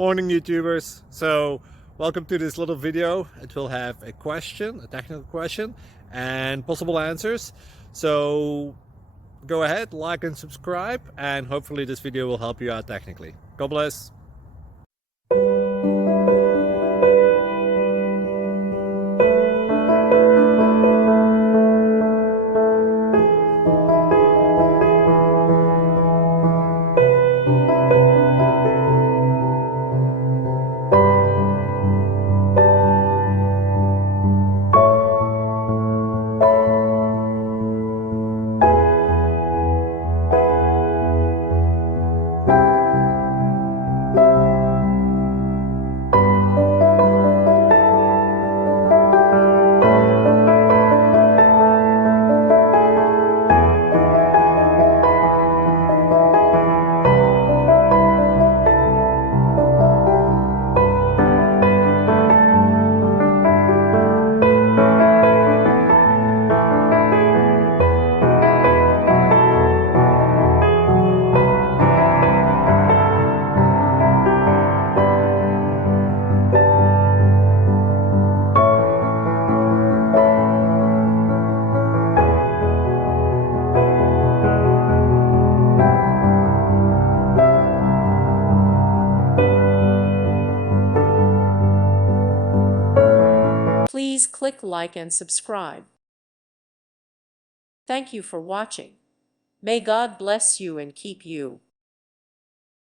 Morning YouTubers. So welcome to this little video. It will have a question, a technical question, and possible answers. So go ahead, like and subscribe, and hopefully this video will help you out technically. God bless. Please click like and subscribe. Thank you for watching. May God bless you and keep you.